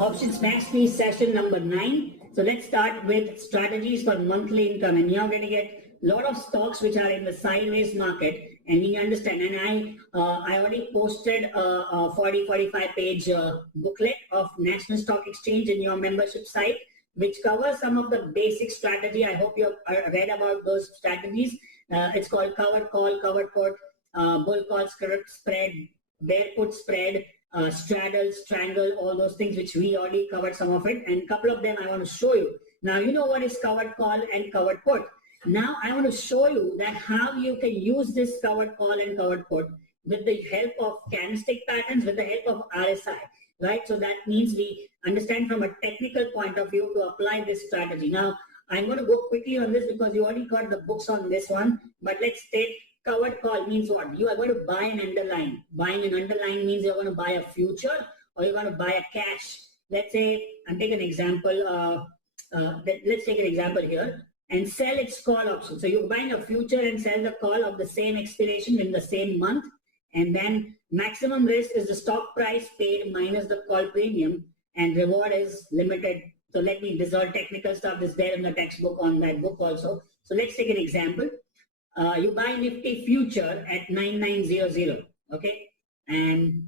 Options Mastery session number 9. So let's start with strategies for monthly income. And you're going to get a lot of stocks which are in the sideways market. And we understand. And I already posted a 45 page booklet of National Stock Exchange in your membership site, which covers some of the basic strategy. I hope you've read about those strategies. It's called covered call, covered put, bull call spread, bear put spread, straddle, strangle, all those things which we already covered some of it, and a couple of them I want to show you. Now you know what is covered call and covered put. Now I want to show you that how you can use this covered call and covered put with the help of candlestick patterns, with the help of RSI, right? So that means we understand from a technical point of view to apply this strategy. Now I'm going to go quickly on this because you already got the books on this one, but let's take covered call means what? You are going to buy an underlying. Buying an underlying means you're going to buy a future or you're going to buy a cash. Let's say, and take an example, let's take an example here and sell its call option. So you're buying a future and sell the call of the same expiration in the same month. And then maximum risk is the stock price paid minus the call premium, and reward is limited. So let me, this is all technical stuff is there in the textbook on that book also. So let's take an example. You buy Nifty future at 9900, okay, and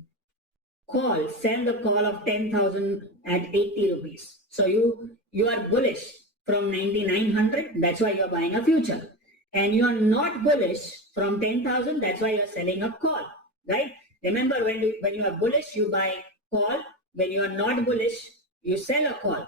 sell the call of 10,000 at 80 rupees. So you are bullish from 9900, that's why you're buying a future. And you are not bullish from 10,000, that's why you're selling a call, right? Remember, when you are bullish, you buy call. When you are not bullish, you sell a call.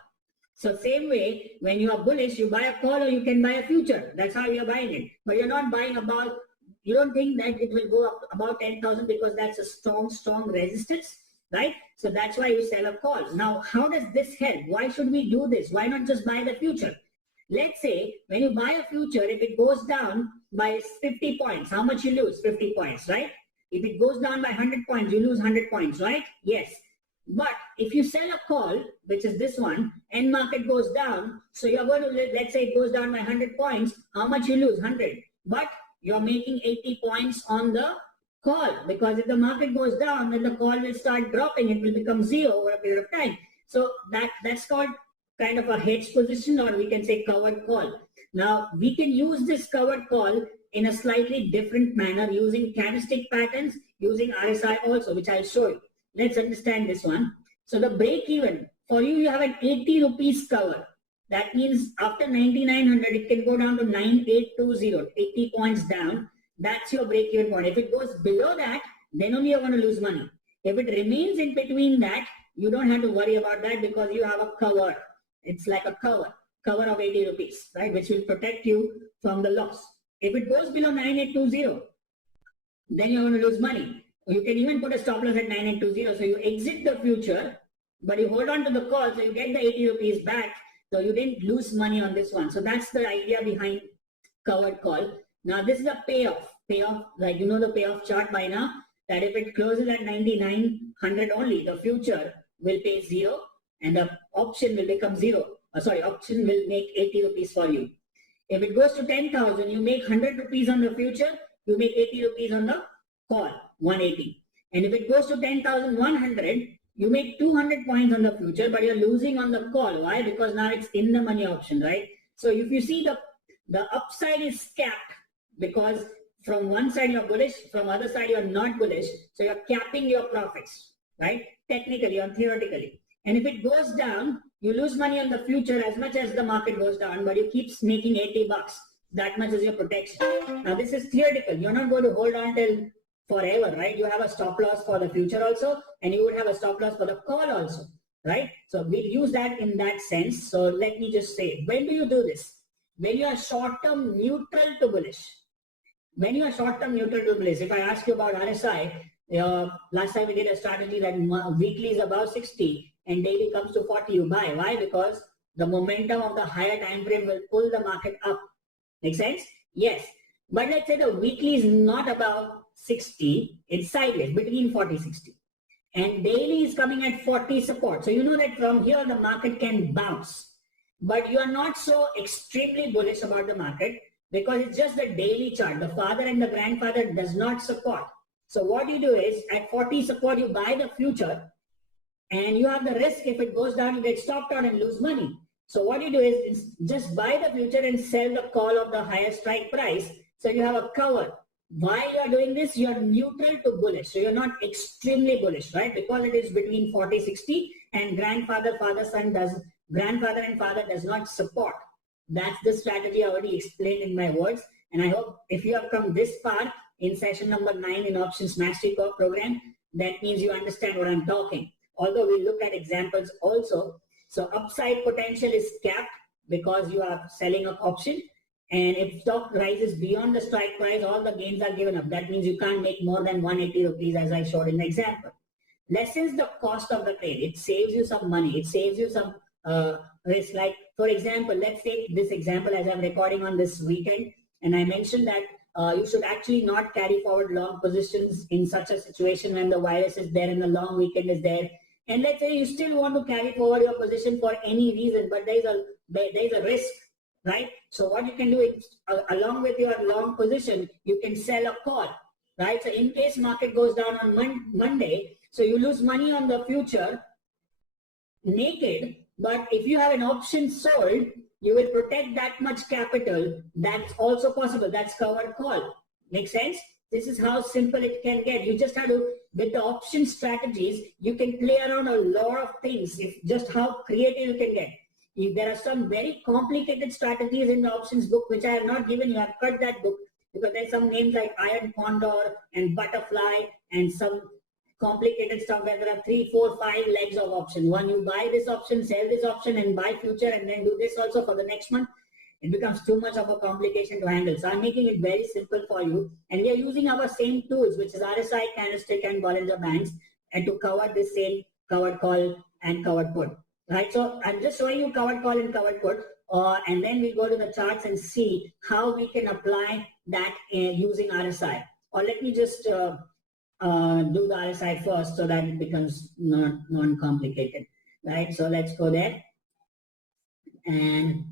So same way, when you are bullish, you buy a call or you can buy a future. That's how you're buying it. But you're not buying about, you don't think that it will go up about 10,000 because that's a strong resistance, right? So that's why you sell a call. Now, how does this help? Why should we do this? Why not just buy the future? Let's say when you buy a future, if it goes down by 50 points, how much you lose? 50 points, right? If it goes down by 100 points, you lose 100 points, right? Yes. But if you sell a call, which is this one, and market goes down, so you're going to, let's say it goes down by 100 points, how much you lose? 100. But you're making 80 points on the call, because if the market goes down, then the call will start dropping. It will become zero over a period of time. So that's called kind of a hedge position, or we can say covered call. Now, we can use this covered call in a slightly different manner using candlestick patterns, using RSI also, which I'll show you. Let's understand this one. So the break even, for you have an 80 rupees cover. That means after 9900, it can go down to 9820, 80 points down. That's your break even point. If it goes below that, then only you're going to lose money. If it remains in between that, you don't have to worry about that because you have a cover. It's like a cover of 80 rupees, right? Which will protect you from the loss. If it goes below 9820, then you're going to lose money. You can even put a stop loss at 9820. So you exit the future, but you hold on to the call, so you get the 80 rupees back. So you didn't lose money on this one. So that's the idea behind covered call. Now this is a payoff, like you know the payoff chart by now, that if it closes at 9900 only, the future will pay 0 and the option will become 0. Option will make 80 rupees for you. If it goes to 10,000, you make 100 rupees on the future, you make 80 rupees on the call, 180. And if it goes to 10,100, you make 200 points on the future, but you're losing on the call. Why? Because now it's in the money option, right? So if you see the upside is capped, because from one side you're bullish, from other side you're not bullish. So you're capping your profits, right? Technically or theoretically. And if it goes down, you lose money on the future as much as the market goes down, but you keep making 80 bucks. That much is your protection. Now this is theoretical. You're not going to hold on till forever, right? You have a stop loss for the future also, and you would have a stop loss for the call also, right? So we'll use that in that sense. So let me just say, when do you do this? When you are short-term neutral to bullish. When you are short-term neutral to bullish, if I ask you about RSI, last time we did a strategy that weekly is above 60 and daily comes to 40, you buy. Why? Because the momentum of the higher time frame will pull the market up. Make sense? Yes. But let's say the weekly is not above 60, it's sideways between 40 and 60. And daily is coming at 40 support. So you know that from here the market can bounce. But you are not so extremely bullish about the market because it's just the daily chart. The father and the grandfather does not support. So what you do is at 40 support, you buy the future and you have the risk. If it goes down, you get stopped out and lose money. So what you do is just buy the future and sell the call of the higher strike price. So you have a cover. Why you are doing this? You are neutral to bullish. So you're not extremely bullish, right? Because it is between 40, 60 and grandfather and father does not support. That's the strategy I already explained in my words. And I hope if you have come this far in session number 9 in Options Mastery Core program, that means you understand what I'm talking. Although we look at examples also. So upside potential is capped because you are selling an option. And if stock rises beyond the strike price, all the gains are given up. That means you can't make more than 180 rupees as I showed in the example. Lessens the cost of the trade. It saves you some money. It saves you some risk. Like, for example, let's take this example as I'm recording on this weekend. And I mentioned that you should actually not carry forward long positions in such a situation when the virus is there and the long weekend is there. And let's say you still want to carry forward your position for any reason, but there is a risk, right? So what you can do is, along with your long position, you can sell a call, right? So in case market goes down on Monday, so you lose money on the future naked, but if you have an option sold, you will protect that much capital. That's also possible. That's covered call. Make sense? This is how simple it can get. You just have to, with the option strategies, you can play around a lot of things. If just how creative you can get. If there are some very complicated strategies in the options book, which I have not given you. I've cut that book because there's some names like Iron Condor and Butterfly and some complicated stuff where there are 3, 4, 5 legs of option. One, you buy this option, sell this option, and buy future, and then do this also for the next month. It becomes too much of a complication to handle. So I'm making it very simple for you. And we are using our same tools, which is RSI, candlestick, and Bollinger Bands, and to cover this same covered call and covered put. Right? So I'm just showing you covered call and covered put. And then we'll go to the charts and see how we can apply that using RSI. Or let me just do the RSI first so that it becomes non-complicated. Right? So let's go there. And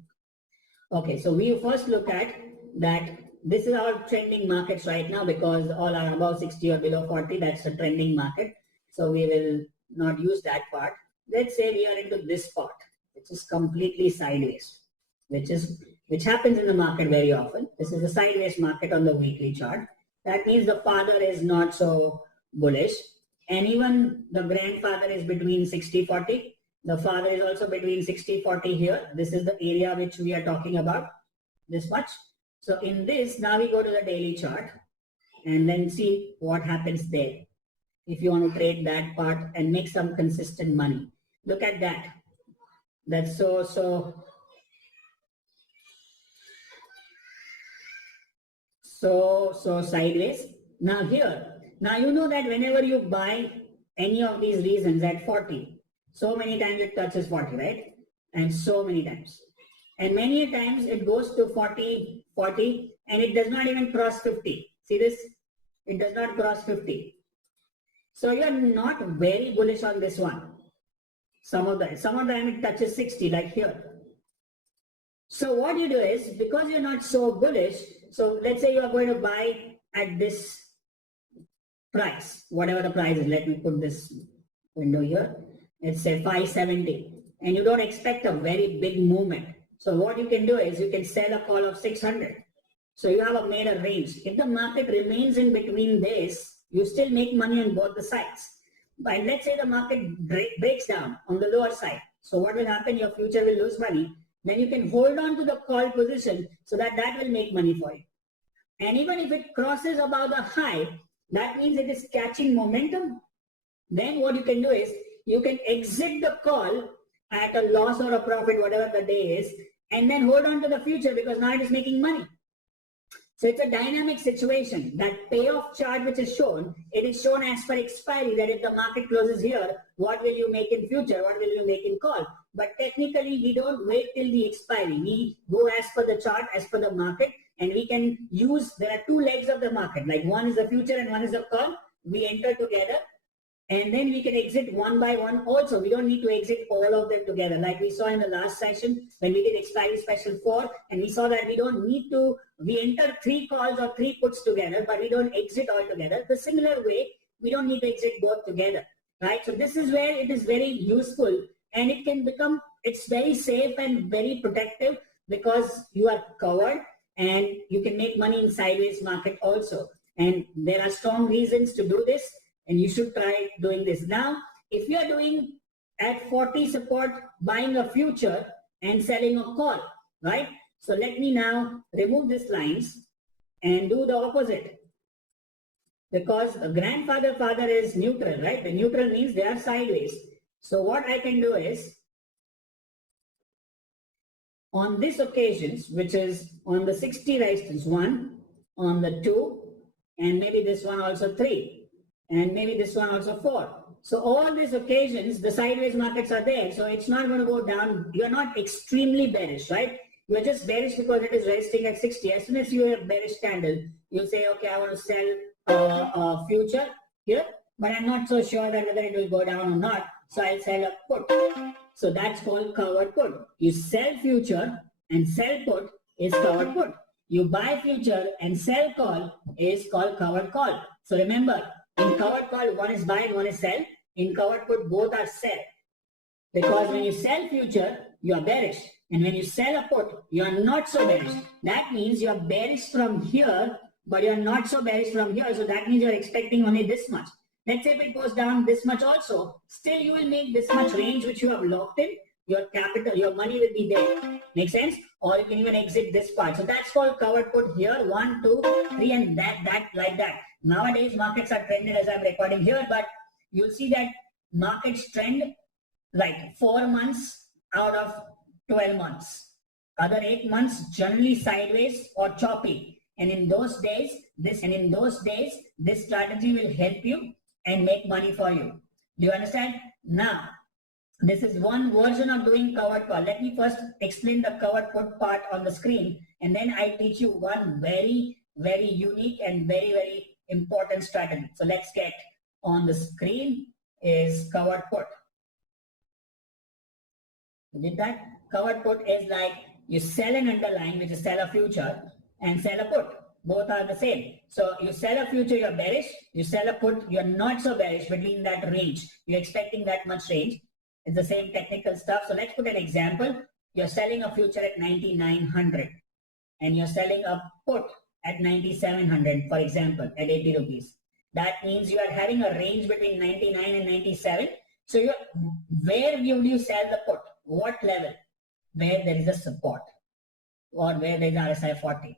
okay, so we first look at that. This is our trending markets right now because all are above 60 or below 40. That's the trending market. So we will not use that part. Let's say we are into this part, which is completely sideways, which happens in the market very often. This is a sideways market on the weekly chart. That means the father is not so bullish, and even the grandfather is between 60-40. The father is also between 60-40 here. This is the area which we are talking about, this much. So in this, now we go to the daily chart and then see what happens there. If you want to trade that part and make some consistent money. Look at that. That's so sideways. Now here, now you know that whenever you buy any of these reasons at 40, so many times it touches 40, right? And so many times. And many times it goes to 40, 40, and it does not even cross 50. See this? It does not cross 50. So you are not very bullish on this one. Some of them it touches 60, like here. So what you do is, because you're not so bullish, so let's say you are going to buy at this price, whatever the price is. Let me put this window here. Let's say 570, and you don't expect a very big movement. So what you can do is you can sell a call of 600. So you have made a range. If the market remains in between this, you still make money on both the sides. But let's say the market breaks down on the lower side. So what will happen? Your future will lose money. Then you can hold on to the call position so that will make money for you. And even if it crosses above the high, that means it is catching momentum. Then what you can do is you can exit the call at a loss or a profit, whatever the day is, and then hold on to the future because now it is making money. So it's a dynamic situation. That payoff chart which is shown, it is shown as per expiry, that if the market closes here, what will you make in future? What will you make in call? But technically, we don't wait till the expiry. We go as per the chart, as per the market, and we can use, there are two legs of the market. Like one is the future and one is the call. We enter together. And then we can exit one by one also. We don't need to exit all of them together. Like we saw in the last session when we did expiry special 4, and we saw that we don't need to, we enter 3 calls or 3 puts together, but we don't exit all together. The similar way, we don't need to exit both together. right? So this is where it is very useful, and it can become, it's very safe and very protective because you are covered and you can make money in sideways market also. And there are strong reasons to do this, and you should try doing this. Now, if you are doing at 40 support, buying a future and selling a call, right? So let me now remove these lines and do the opposite. Because the grandfather father is neutral, right? The neutral means they are sideways. So what I can do is, on this occasions, which is on the 60 resistance 1, on the 2, and maybe this one also 3, and maybe this one also 4. So all these occasions, the sideways markets are there. So it's not going to go down. You're not extremely bearish, right? You're just bearish because it is resting at 60. As soon as you have bearish candle, you'll say, okay, I want to sell a future here, but I'm not so sure that whether it will go down or not. So I'll sell a put. So that's called covered put. You sell future and sell put is covered put. You buy future and sell call is called covered call. So remember, in covered call, one is buy and one is sell. In covered put, both are sell. Because when you sell future, you are bearish. And when you sell a put, you are not so bearish. That means you are bearish from here, but you are not so bearish from here. So that means you are expecting only this much. Let's say if it goes down this much also, still you will make this much range which you have locked in. Your capital, your money will be there. Make sense? Or you can even exit this part. So that's called covered put here. 1, 2, 3, and that like that. Nowadays, markets are trended as I'm recording here, but you'll see that markets trend like 4 months out of 12 months. Other 8 months generally sideways or choppy. And in those days, this strategy will help you and make money for you. Do you understand? Now, this is one version of doing covered call. Let me first explain the covered put part on the screen, and then I teach you one very, very unique and very, very important strategy. So let's get on the screen is covered put. Did that? Covered put is like you sell an underlying, which is sell a future, and sell a put. Both are the same. So you sell a future, you're bearish. You sell a put, you're not so bearish, between that range. You're expecting that much range. It's the same technical stuff. So let's put an example. You're selling a future at 9,900 and you're selling a put at 9,700, for example, at 80 rupees. That means you are having a range between 99 and 97. So where will you sell the put? What level? Where there is a support or where there is RSI 40,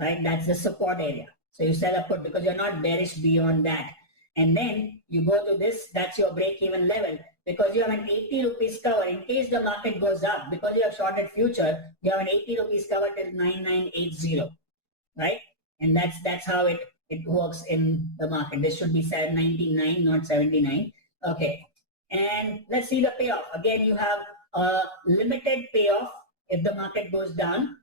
right? That's the support area. So you sell a put because you're not bearish beyond that. And then you go to this, that's your break-even level, because you have an 80 rupees cover in case the market goes up. Because you have shorted future, you have an 80 rupees cover till 9980, right? And that's how it works in the market. This should be 799, not 79. Okay. And let's see the payoff. Again, you have a limited payoff if the market goes down,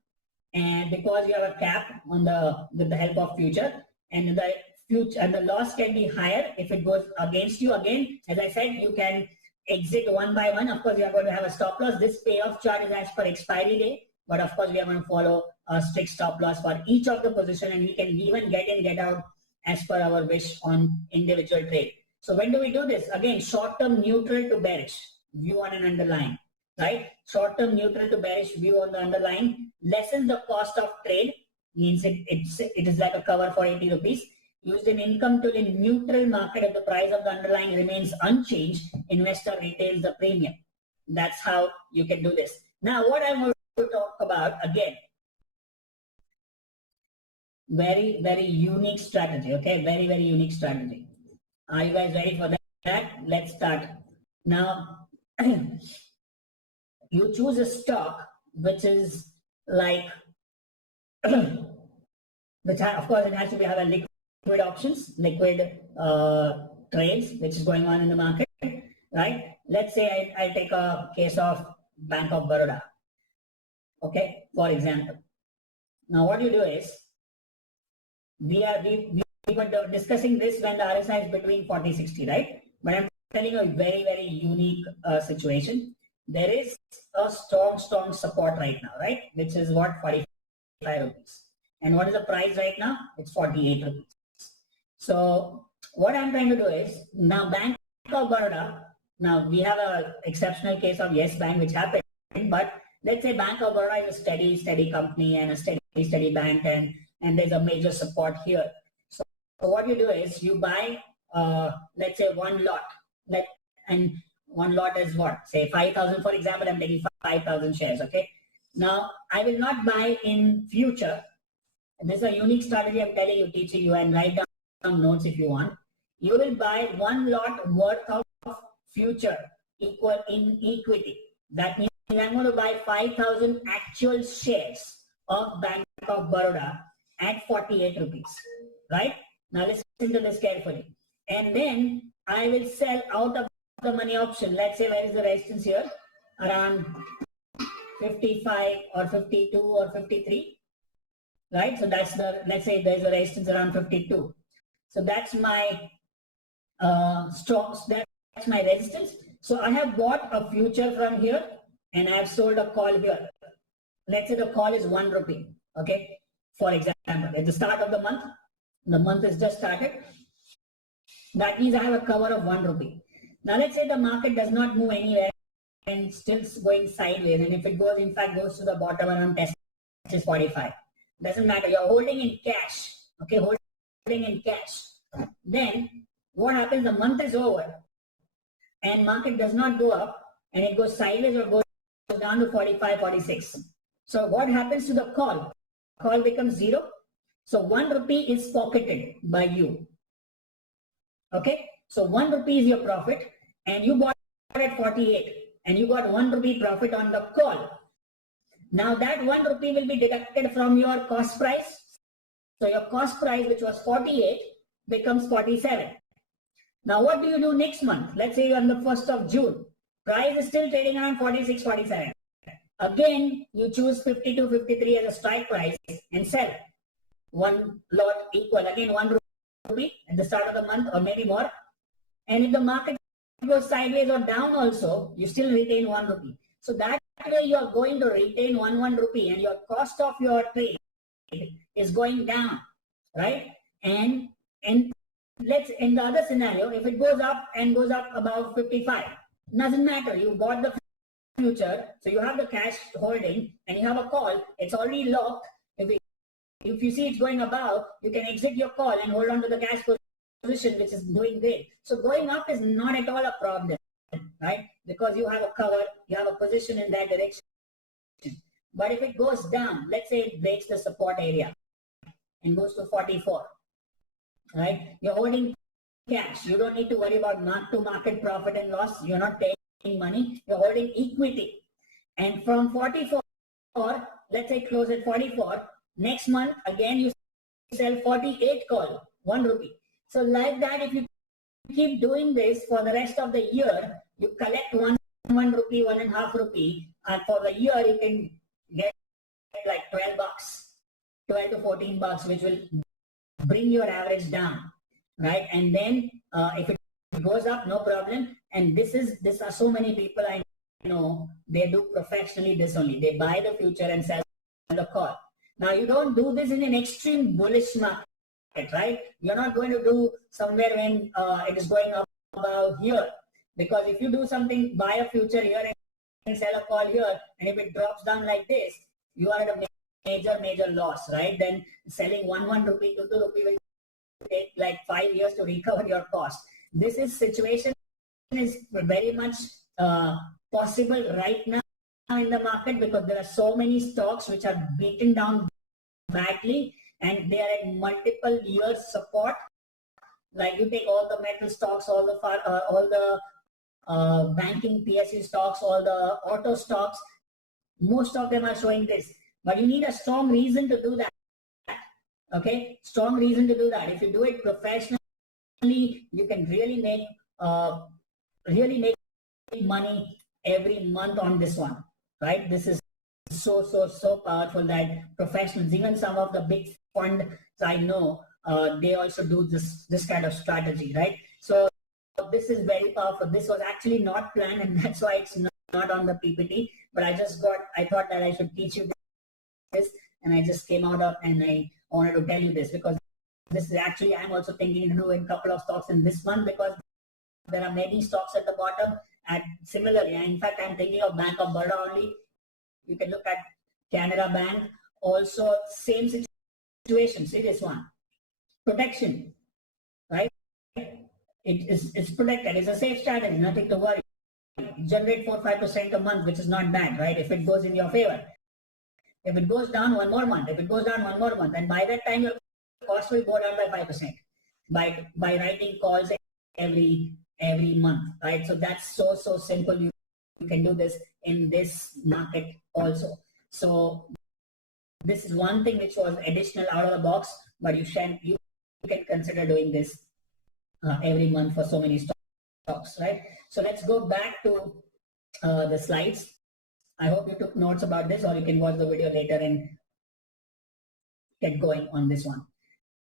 and because you have a cap on with the help of future, and the loss can be higher if it goes against you. Again, as I said, you can exit one by one. Of course, you are going to have a stop loss. This payoff chart is as per expiry day, but of course, we are going to follow a strict stop loss for each of the position, and we can even get in, get out as per our wish on individual trade. So when do we do this? Again, short-term neutral to bearish view on an underlying, right? Short-term neutral to bearish view on the underlying lessens the cost of trade, means it is like a cover for 80 rupees. Used in income tool in neutral market, if the price of the underlying remains unchanged, investor retains the premium. That's how you can do this. Now, what I'm going to talk about, again, very, very unique strategy, okay? Very, very unique strategy. Are you guys ready for that? Let's start. Now, you choose a stock which is like, of course, it has to have a liquid options, liquid trades, which is going on in the market, right? Let's say I take a case of Bank of Baroda, okay, for example. Now, what you do is, we were discussing this when the RSI is between 40-60, right? But I'm telling you a very, very unique situation. There is a strong support right now, right? Which is what, 45 rupees. And what is the price right now? It's 48 rupees. So what I'm trying to do is, now Bank of Baroda, now we have a exceptional case of Yes Bank which happened, but let's say Bank of Baroda is a steady company and a steady bank, and there's a major support here. So what you do is you buy, let's say one lot, and one lot is what? Say 5,000, for example, I'm taking 5,000 shares, okay? Now, I will not buy in future. This is a unique strategy I'm telling you, teaching you, and write down notes if you want. You will buy one lot worth of future equal in equity. That means I'm going to buy 5,000 actual shares of Bank of Baroda at 48 rupees, right? Now listen to this carefully. And then I will sell out of the money option. Let's say, where is the resistance here? Around 55 or 52 or 53, right? So that's the, let's say there's a resistance around 52. So that's my stocks, that's my resistance. So I have bought a future from here and I have sold a call here. Let's say the call is 1 rupee, okay? For example, at the start of the month is just started. That means I have a cover of 1 rupee. Now let's say the market does not move anywhere and still going sideways, and if it goes, in fact, goes to the bottom around test is 45. Doesn't matter, you're holding in cash, okay? Holding in cash. Then what happens, the month is over and market does not go up and it goes sideways or goes down to 45, 46. So what happens to the call? Call becomes 0. So 1 rupee is pocketed by you. Okay, so 1 rupee is your profit and you bought at 48 and you got 1 rupee profit on the call. Now that 1 rupee will be deducted from your cost price. So your cost price, which was 48, becomes 47. Now what do you do next month? Let's say you're on the 1st of June. Price is still trading around 46, 47. Again, you choose 52, 53 as a strike price and sell. One lot equal, again 1 rupee at the start of the month or maybe more. And if the market goes sideways or down also, you still retain 1 rupee. So that way you are going to retain 1 rupee and your cost of your trade is going down, right? And let's, in the other scenario, if it goes up and goes up about 55, doesn't matter. You bought the future, so you have the cash holding and you have a call. It's already locked. If you see it's going above, you can exit your call and hold on to the cash position, which is doing great. So going up is not at all a problem, right? Because you have a cover, you have a position in that direction. But if it goes down, let's say it breaks the support area and goes to 44, right? You're holding cash. You don't need to worry about mark-to-market profit and loss. You're not paying money. You're holding equity. And from 44, let's say close at 44, next month, again, you sell 48 call, 1 rupee. So like that, if you keep doing this for the rest of the year, you collect 1 rupee, 1.5 rupee, and for the year, you can get like 12 bucks, 12 to 14 bucks, which will bring your average down, right? And then if it goes up, no problem. And this are so many people I know, they do professionally this only. They buy the future and sell the call. Now you don't do this in an extreme bullish market, right? You're not going to do somewhere when it is going up about here. Because if you do something, buy a future here and sell a call here, and if it drops down like this, you are at a major loss, right? Then selling 1 rupee, 2 rupee will take like 5 years to recover your cost. This situation is very much possible right now in the market because there are so many stocks which are beaten down badly and they are at multiple years support. Like you take all the metal stocks, all the banking PSU stocks, all the auto stocks, most of them are showing this. But you need a strong reason to do that. Okay, strong reason to do that. If you do it professionally, you can really make money every month on this one, right? This is so powerful that professionals, even some of the big funds I know, they also do this kind of strategy, right? So this is very powerful. This was actually not planned, and that's why it's not on the PPT. But I thought that I should teach you this, and I just came out of and I wanted to tell you this because this is actually I'm also thinking to do in a couple of stocks in this month because There are many stocks at the bottom. And similarly, in fact, I'm thinking of Bank of Baroda only. You can look at Canara Bank. Also, same situation. See this one. Protection, right? It's protected. It's a safe strategy. Nothing to worry. Generate 4-5% a month, which is not bad, right? If it goes in your favor. If it goes down, one more month. If it goes down, one more month. And by that time, your cost will go down by 5% by writing calls every month, right? So that's so simple. You can do this in this market also. So this is one thing which was additional out of the box, but you can consider doing this every month for so many stocks, right? So let's go back to the slides. I hope you took notes about this, or you can watch the video later and get going on this one.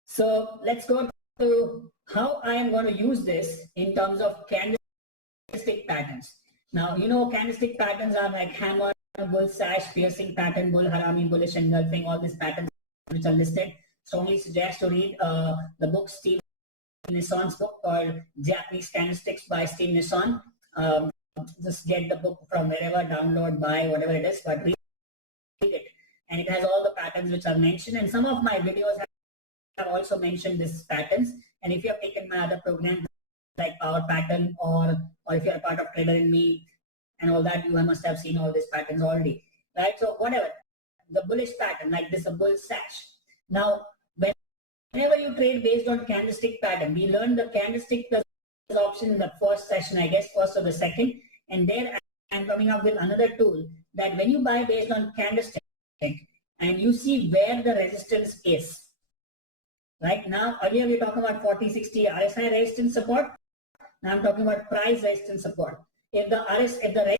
So let's go to how I am going to use this in terms of candlestick patterns. Now, you know, candlestick patterns are like hammer, bull, sash, piercing pattern, bull, harami, bullish, engulfing, all these patterns which are listed. Strongly suggest to read the book, Steve Nisson's book called Japanese Candlesticks by Steve Nisson. Just get the book from wherever, download, buy, whatever it is, but read it. And it has all the patterns which are mentioned. And some of my videos have also mentioned these patterns. And if you have taken my other programs like Power Pattern, or if you're a part of Trader in Me and all that, you must have seen all these patterns already, right? So whatever, the bullish pattern, like this, a bull sash. Now, whenever you trade based on candlestick pattern, we learned the candlestick plus option in the first session, I guess, first or the second. And there I'm coming up with another tool that when you buy based on candlestick and you see where the resistance is. Right now, earlier we were talking about 40-60 RSI resistance support. Now I'm talking about price resistance support. If the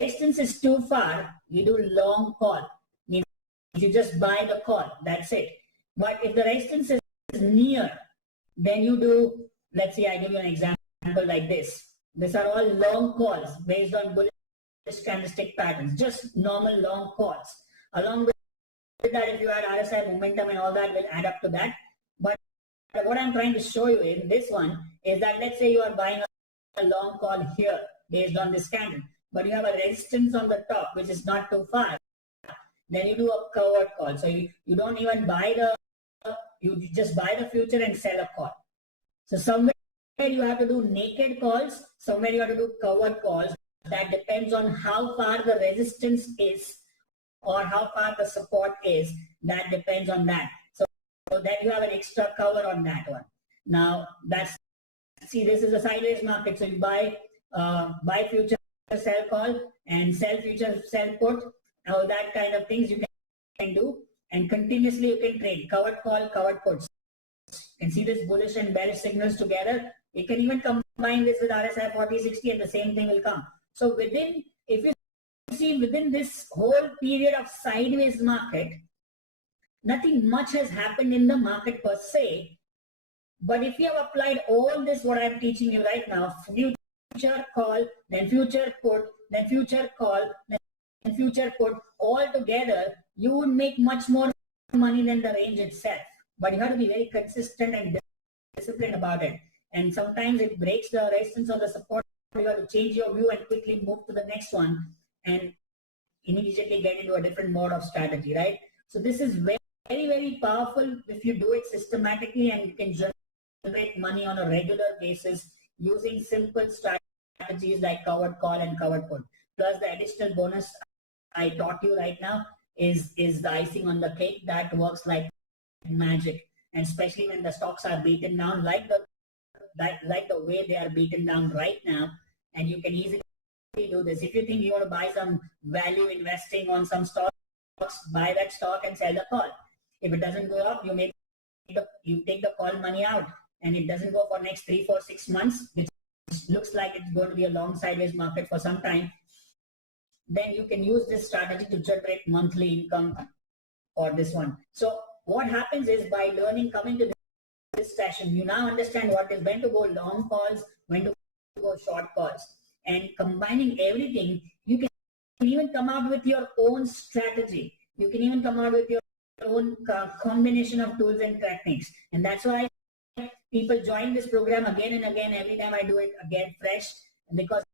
resistance is too far, you do long call. Means you just buy the call. That's it. But if the resistance is near, then you do, let's say I give you an example like this. These are all long calls based on bullish candlestick patterns, just normal long calls. Along with that, if you add RSI momentum and all that, will add up to that. But what I'm trying to show you in this one is that, let's say you are buying a long call here based on this candle, but you have a resistance on the top which is not too far. Then you do a covered call. So you don't even buy you just buy the future and sell a call. So somewhere you have to do naked calls, somewhere you have to do covered calls. That depends on how far the resistance is or how far the support is. That depends on that. So that you have an extra cover on that one. Now see, this is a sideways market. So you buy future, sell call, and sell future, sell put, all that kind of things you can do. And continuously you can trade covered call, covered puts. You can see this bullish and bearish signals together. You can even combine this with RSI 40-60 and the same thing will come. So if you see within this whole period of sideways market, nothing much has happened in the market per se. But if you have applied all this, what I'm teaching you right now, future call, then future put, then future call, then future put, all together, you would make much more money than the range itself. But you have to be very consistent and disciplined about it. And sometimes it breaks the resistance or the support. You have to change your view and quickly move to the next one and immediately get into a different mode of strategy, right? So this is very, very powerful if you do it systematically, and you can generate money on a regular basis using simple strategies like covered call and covered put. Plus the additional bonus I taught you right now is the icing on the cake that works like magic. And especially when the stocks are beaten down like the way they are beaten down right now, and you can easily do this. If you think you want to buy some value investing on some stocks, buy that stock and sell the call. If it doesn't go up, you take the call money out, and it doesn't go for next 3, 4, 6 months, which looks like it's going to be a long sideways market for some time. Then you can use this strategy to generate monthly income for this one. So what happens is, by learning, coming to this session, you now understand what is when to go long calls, when to go short calls, and combining everything, you can even come out with your own strategy. You can even come out with your own combination of tools and techniques. And that's why people join this program again and again. Every time I do it again fresh, because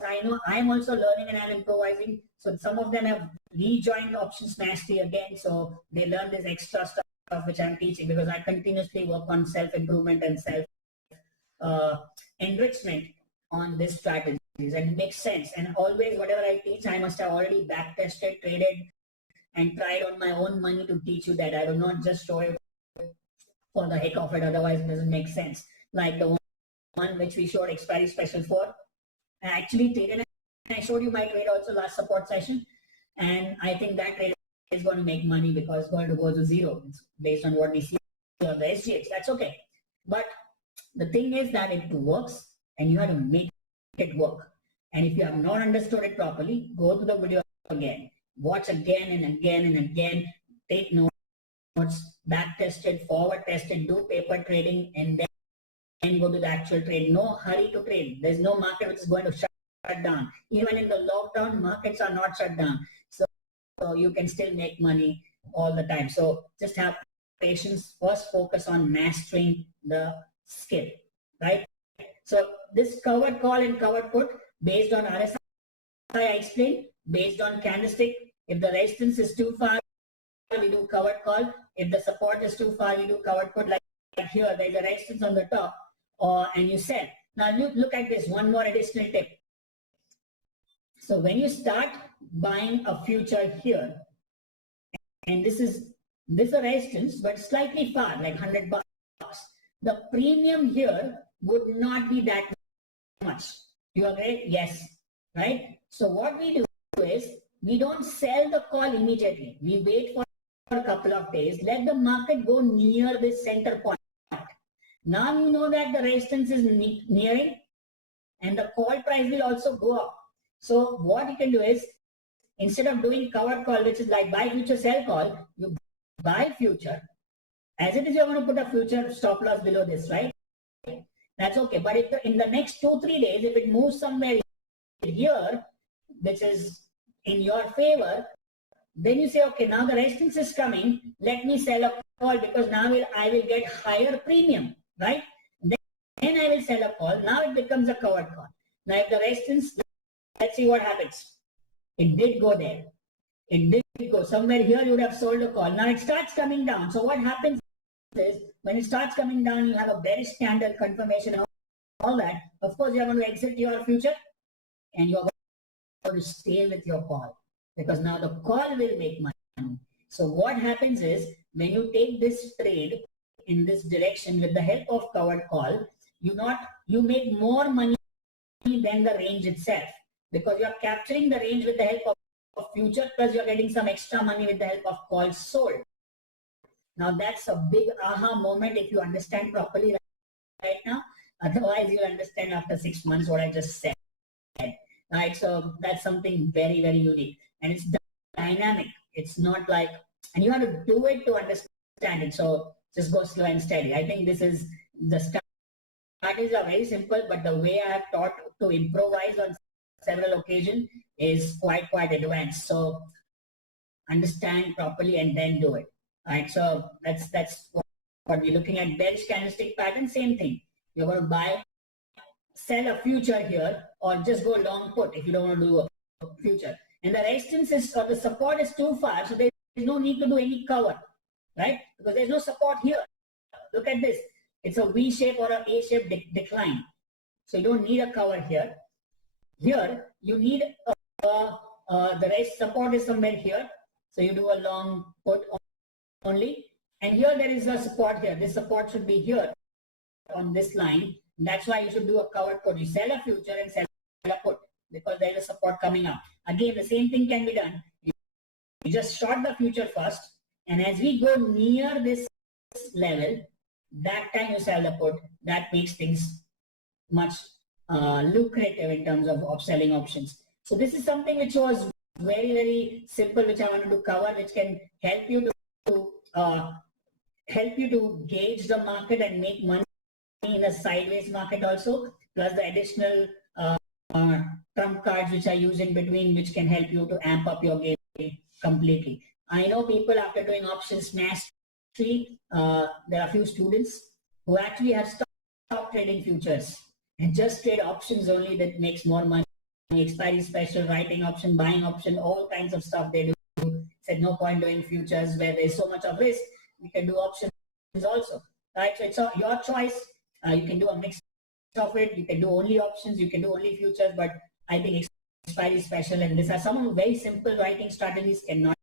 I know I'm also learning and I'm improvising. So some of them have rejoined Options Mastery again. So they learn this extra stuff which I'm teaching, because I continuously work on self-improvement and self-enrichment on this strategies. And it makes sense. And always whatever I teach, I must have already back-tested, traded, and tried on my own money to teach you that. I will not just show it for the heck of it, otherwise it doesn't make sense. Like the one which we showed expiry special for, I actually traded, and I showed you my trade also last support session, and I think that trade is going to make money because it's going to go to zero based on what we see on the SGX. That's okay. But the thing is that it works and you have to make it work. And if you have not understood it properly, go to the video again, watch again and again and again, take notes, back tested, forward tested, do paper trading, and then go to the actual trade. No hurry to trade. There's no market which is going to shut down. Even in the lockdown, markets are not shut down. So you can still make money all the time. So just have patience. First, focus on mastering the skill, right? So this covered call and covered put based on RSI, I explained, based on candlestick. If the resistance is too far, we do covered call. If the support is too far, we do covered put. Like here, there's a resistance on the top, and you sell. Now look at this, one more additional tip. So when you start buying a future here, and this is a resistance, but slightly far, like $100, the premium here would not be that much. You agree? Yes, right? So what we do is, we don't sell the call immediately. We wait for a couple of days, let the market go near this center point. Now you know that the resistance is nearing, and the call price will also go up. So what you can do is, instead of doing covered call, which is like buy future, sell call, you buy future. As it is, you're going to put a future stop loss below this, right? That's okay. But if in the next 2-3 days, if it moves somewhere here, which is in your favor, then you say, okay, now the resistance is coming, let me sell a call, because now I will get higher premium, right? Then I will sell a call. Now it becomes a covered call. Now if the resistance, let's see what happens. It did go there. It did go somewhere here, you would have sold a call. Now it starts coming down. So what happens is, when it starts coming down, you have a bearish candle confirmation and all that. Of course, you're going to exit your future and you're going to stay with your call, because now the call will make money. So what happens is, when you take this trade in this direction with the help of covered call, you make more money than the range itself, because you're capturing the range with the help of future, plus you're getting some extra money with the help of calls sold. Now that's a big aha moment if you understand properly right now. Otherwise, you'll understand after 6 months what I just said. Right? So that's something very, very unique. And it's dynamic. It's not like, and you have to do it to understand it. So just go slow and steady. I think this is the strategies are very simple, but the way I have taught to improvise on several occasions is quite advanced. So understand properly and then do it. Right? So that's what we're looking at. Bearish candlestick pattern, same thing. You're going to sell a future here, or just go long put if you don't want to do a future. And the resistance is, or the support is too far, so there's no need to do any cover, right? Because there's no support here. Look at this. It's a V shape or a A shape decline. So you don't need a cover here. Here, you need the rest support is somewhere here. So you do a long put only. And here there is a support here. This support should be here on this line. That's why you should do a covered put. You sell a future and sell a put, because there is a support coming up. Again, the same thing can be done. You just short the future first, and as we go near this level, that time you sell the put. That makes things much lucrative in terms of selling options. So this is something which was very, very simple, which I wanted to cover, which can help you to gauge the market and make money in a sideways market also, plus the additional trump cards which I use in between, which can help you to amp up your game completely. I know people, after doing Options Mastery, there are a few students who actually have stopped trading futures and just trade options only that makes more money. Expiry special, writing option, buying option, all kinds of stuff they do. Said no point doing futures where there's so much of risk. We can do options also, right? So it's your choice. You can do a mix of it. You can do only options. You can do only futures. But I think expiry special and these are some very simple writing strategies cannot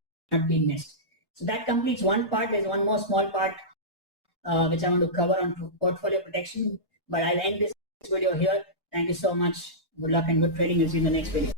be missed. So that completes one part. There's one more small part which I want to cover on portfolio protection. But I'll end this video here. Thank you so much. Good luck and good trading. We'll see you in the next video.